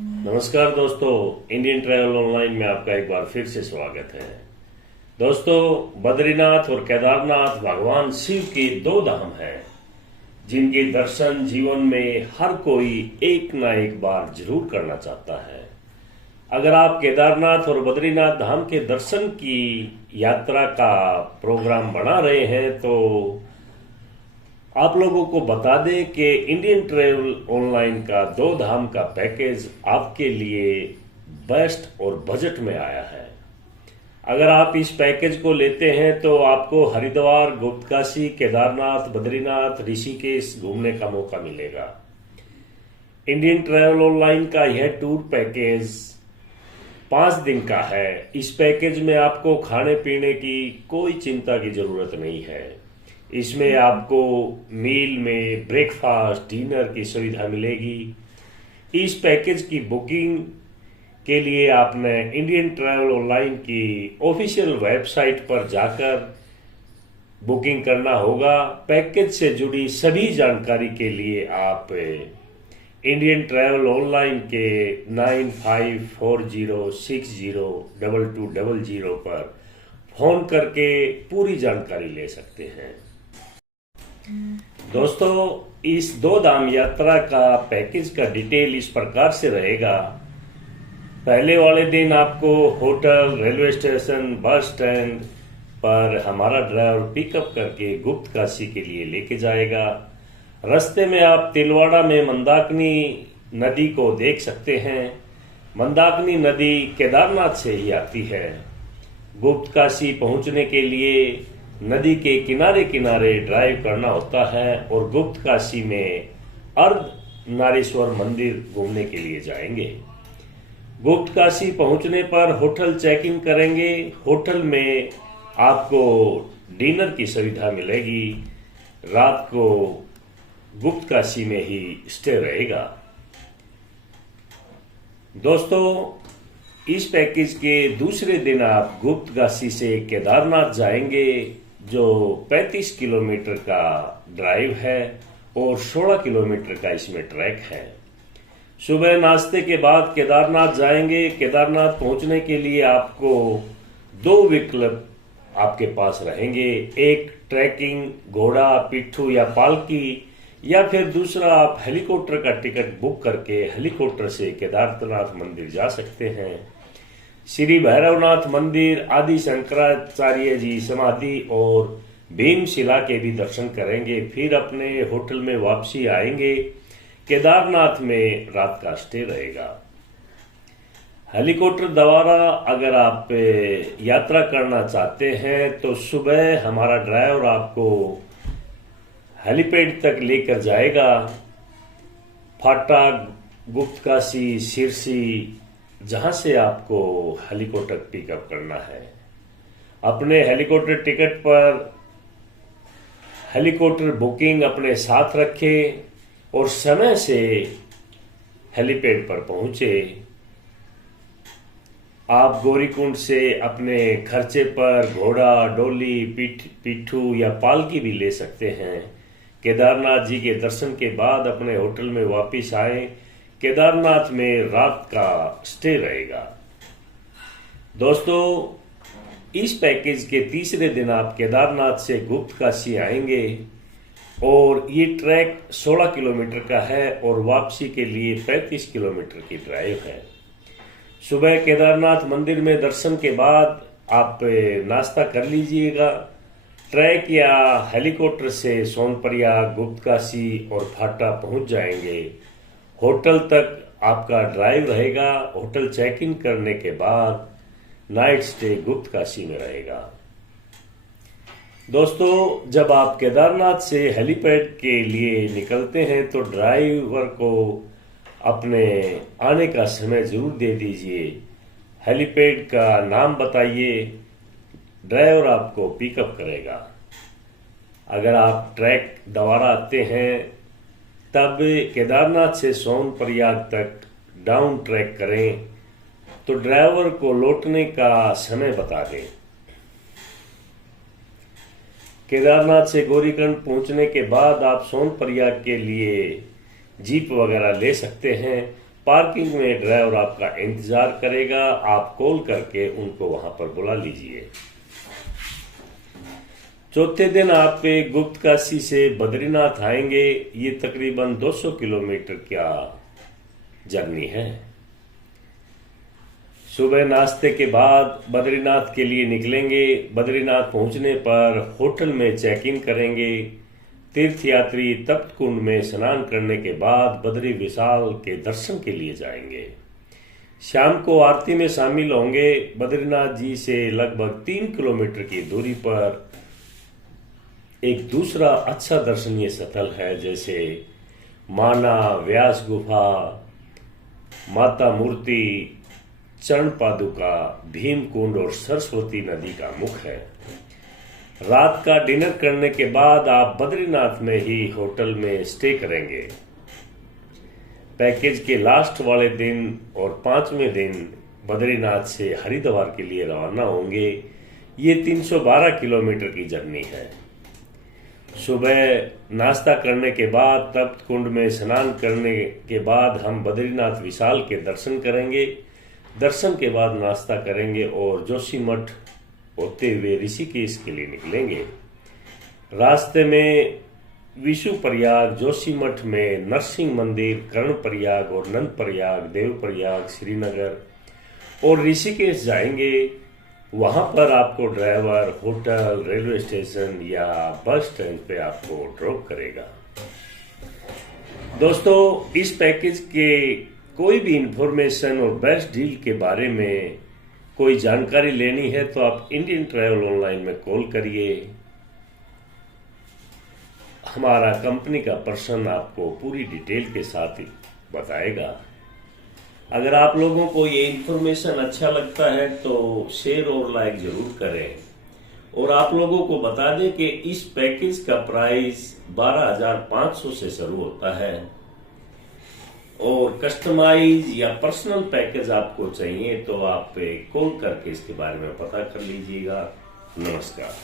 नमस्कार दोस्तों, Indian travel online में आपका एक बार फिर से स्वागत है। दोस्तों, बद्रीनाथ और केदारनाथ भगवान शिव के दो धाम हैं जिनके दर्शन जीवन में हर कोई एक ना एक बार जरूर करना चाहता है। अगर आप केदारनाथ और बद्रीनाथ धाम के दर्शन की यात्रा का प्रोग्राम बना रहे हैं तो आप लोगों को बता दें कि इंडियन ट्रैवल ऑनलाइन का दो धाम का पैकेज आपके लिए बेस्ट और बजट में आया है। अगर आप इस पैकेज को लेते हैं तो आपको हरिद्वार, गुप्तकाशी, केदारनाथ, बद्रीनाथ, ऋषिकेश घूमने का मौका मिलेगा। इंडियन ट्रैवल ऑनलाइन का यह टूर पैकेज 5 दिन का है। इस पैकेज में आपको खाने पीने की कोई चिंता की जरूरत नहीं है। इसमें आपको मील में ब्रेकफास्ट, डिनर की सुविधा मिलेगी। इस पैकेज की बुकिंग के लिए आपने इंडियन ट्रैवल ऑनलाइन की ऑफिशियल वेबसाइट पर जाकर बुकिंग करना होगा। पैकेज से जुड़ी सभी जानकारी के लिए आप इंडियन ट्रैवल ऑनलाइन के 9540602200 पर फोन करके पूरी जानकारी ले सकते हैं। दोस्तों, इस दो धाम यात्रा का पैकेज का डिटेल इस प्रकार से रहेगा। पहले वाले दिन आपको hotel, railway station, bus stand पर हमारा ड्राइवर पिकअप करके गुप्तकाशी के लिए लेके जाएगा। रास्ते में आप तिलवाड़ा में मंदाकिनी नदी को देख सकते हैं। मंदाकिनी नदी केदारनाथ से ही आती है। गुप्तकाशी पहुंचने के लिए नदी के किनारे किनारे ड्राइव करना होता है और गुप्तकाशी में अर्धनारीश्वर मंदिर घूमने के लिए जाएंगे। गुप्तकाशी पहुंचने पर होटल चेक इन करेंगे। होटल में आपको डिनर की सुविधा मिलेगी। रात को गुप्तकाशी में ही स्टे रहेगा। दोस्तों, इस पैकेज के दूसरे दिन आप गुप्तकाशी से केदारनाथ जाएंगे जो 35 किलोमीटर का ड्राइव है और 16 किलोमीटर का इसमें ट्रैक है। सुबह नाश्ते के बाद केदारनाथ जाएंगे। केदारनाथ पहुंचने के लिए आपको 2 विकल्प आपके पास रहेंगे। एक ट्रैकिंग घोड़ा, पिट्ठू या पालकी, या फिर दूसरा आप हेलीकॉप्टर का टिकट बुक करके हेलीकॉप्टर से केदारनाथ मंदिर जा सकते हैं। श्री भैरवनाथ मंदिर, आदि शंकराचार्य जी समाधि और भीमशिला के भी दर्शन करेंगे। फिर अपने होटल में वापसी आएंगे। केदारनाथ में रात का स्टे रहेगा। हेलीकॉप्टर द्वारा अगर आप यात्रा करना चाहते हैं तो सुबह हमारा ड्राइवर आपको हेलीपैड तक लेकर जाएगा। फाटा, गुप्तकाशी, सिरसी, जहां से आपको हेलीकॉप्टर पिकअप करना है। अपने हेलीकॉप्टर टिकट पर हेलीकॉप्टर बुकिंग अपने साथ रखें और समय से हेलीपैड पर पहुंचे। आप गौरीकुंड से अपने खर्चे पर घोड़ा, डोली, पिट्ठू या पालकी भी ले सकते हैं। केदारनाथ जी के दर्शन के बाद अपने होटल में वापस आए। केदारनाथ में रात का स्टे रहेगा। दोस्तों, इस पैकेज के तीसरे दिन आप केदारनाथ से गुप्तकाशी आएंगे और ये ट्रैक 16 किलोमीटर का है और वापसी के लिए 35 किलोमीटर की ड्राइव है। सुबह केदारनाथ मंदिर में दर्शन के बाद आप नाश्ता कर लीजिएगा। ट्रैक या हेलीकॉप्टर से सोनप्रयाग, गुप्तकाशी और फाटा पहुंच जाएंगे। होटल तक आपका ड्राइव रहेगा। होटल चेक इन करने के बाद नाइट स्टे गुप्तकाशी में रहेगा। दोस्तों, जब आप केदारनाथ से हेलीपैड के लिए निकलते हैं तो ड्राइवर को अपने आने का समय जरूर दे दीजिए। हेलीपैड का नाम बताइए, ड्राइवर आपको पिकअप करेगा। अगर आप ट्रैक दोबारा आते हैं तब केदारनाथ से सोनप्रयाग तक डाउन ट्रैक करें तो ड्राइवर को लौटने का समय बता दें। केदारनाथ से गौरीकुंड पहुंचने के बाद आप सोनप्रयाग के लिए जीप वगैरह ले सकते हैं। पार्किंग में ड्राइवर आपका इंतजार करेगा। आप कॉल करके उनको वहां पर बुला लीजिए। चौथे दिन आप गुप्तकाशी से बद्रीनाथ आएंगे। ये तकरीबन 200 किलोमीटर का जर्नी है। सुबह नाश्ते के बाद बद्रीनाथ के लिए निकलेंगे। बद्रीनाथ पहुंचने पर होटल में चेक इन करेंगे। तीर्थयात्री तप्त कुंड में स्नान करने के बाद बद्री विशाल के दर्शन के लिए जाएंगे। शाम को आरती में शामिल होंगे। बद्रीनाथ जी से लगभग 3 किलोमीटर की दूरी पर एक दूसरा अच्छा दर्शनीय स्थल है, जैसे माना, व्यास गुफा, माता मूर्ति, चरण पादुका, भीम कुंड और सरस्वती नदी का मुख है। रात का डिनर करने के बाद आप बद्रीनाथ में ही होटल में स्टे करेंगे। पैकेज के लास्ट वाले दिन और 5वें दिन बद्रीनाथ से हरिद्वार के लिए रवाना होंगे। ये 312 किलोमीटर की जर्नी है। सुबह नाश्ता करने के बाद तप्त कुंड में स्नान करने के बाद हम बद्रीनाथ विशाल के दर्शन करेंगे। दर्शन के बाद नाश्ता करेंगे और जोशीमठ होते हुए ऋषिकेश के लिए निकलेंगे। रास्ते में विशुप्रयाग, जोशीमठ में नरसिंह मंदिर, कर्णप्रयाग और नंदप्रयाग, देवप्रयाग, श्रीनगर और ऋषिकेश जाएंगे। वहां पर आपको ड्राइवर होटल, रेलवे स्टेशन या बस स्टैंड पे आपको ड्रॉप करेगा। दोस्तों, इस पैकेज के कोई भी इंफॉर्मेशन और बेस्ट डील के बारे में कोई जानकारी लेनी है तो आप इंडियन ट्रैवल ऑनलाइन में कॉल करिए। हमारा कंपनी का पर्सन आपको पूरी डिटेल के साथ ही बताएगा। अगर आप लोगों को ये इंफॉर्मेशन अच्छा लगता है तो शेयर और लाइक जरूर करें। और आप लोगों को बता दें कि इस पैकेज का प्राइस 12,500 से शुरू होता है। और कस्टमाइज या पर्सनल पैकेज आपको चाहिए तो आप कॉल करके इसके बारे में पता कर लीजिएगा। नमस्कार।